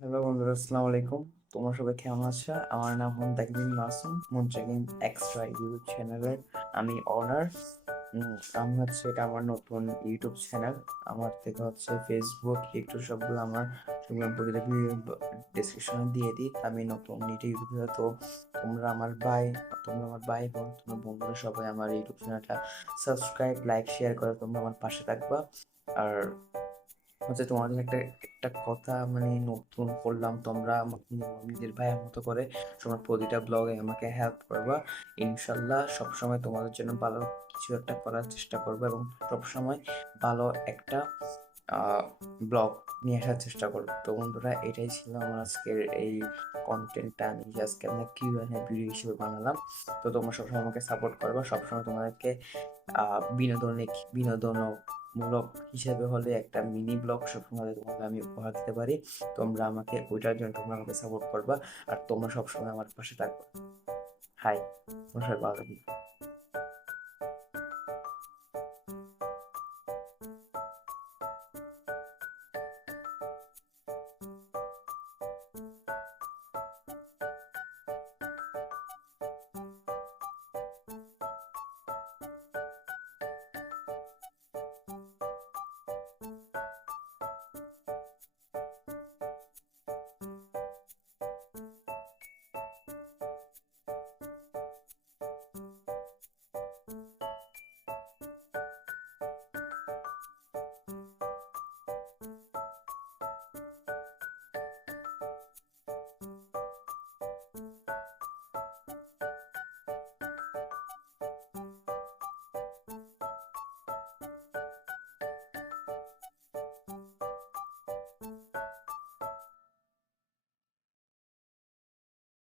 Hello বন্ধুরা, আসসালামু আলাইকুম। তোমরা সবাই কেমন আছো? আমার নাম মুনতাকিম মাসুম। মুনতাকিম এক্সট্রা ইউটিউব চ্যানেলের আমি অনার। এটা আমার নতুন ইউটিউব চ্যানেল। আমার থেকে ফেসবুক, ইউটিউব সবগুলো প্রতিটা ডিসক্রিপশনে দিয়ে দিই। আমি নতুন ইউটিউবে, তো তোমরা আমার ভাই বোন, তোমরা বন্ধুরা সবাই আমার ইউটিউব চ্যানেলটা সাবস্ক্রাইব, লাইক, শেয়ার করে তোমরা আমার পাশে থাকবা। আর তোমাদের একটা একটা কথা, নতুন করলাম, তোমরা আমাকে নিজের ভাইয়ের মতো করে তোমার প্রতিটা ব্লগে আমাকে হেল্প করবা। ইনশাল্লাহ সবসময় তোমাদের জন্য ভালো কিছু একটা করার চেষ্টা করবো এবং সবসময় ভালো একটা ব্লগ নিয়ে আসার চেষ্টা করবো। তো বন্ধুরা, এটাই ছিল আমার আজকের এই কন্টেন্টটা। আমি আজকে আপনার কিউএনএ ভিডিও হিসেবে বানালাম। তো তোমরা সবসময় আমাকে সাপোর্ট করবা, সবসময় তোমাদেরকে বিনোদন মূলক হিসেবে হলে একটা মিনি ব্লগ সবসময় তোমাকে আমি উপহার দিতে পারি। ওইটার জন্য তোমরা আমাকে সাপোর্ট করবা আর তোমরা সবসময় আমার পাশে থাকবা। হাই, তোমরা সবাই ভালো থাকবে।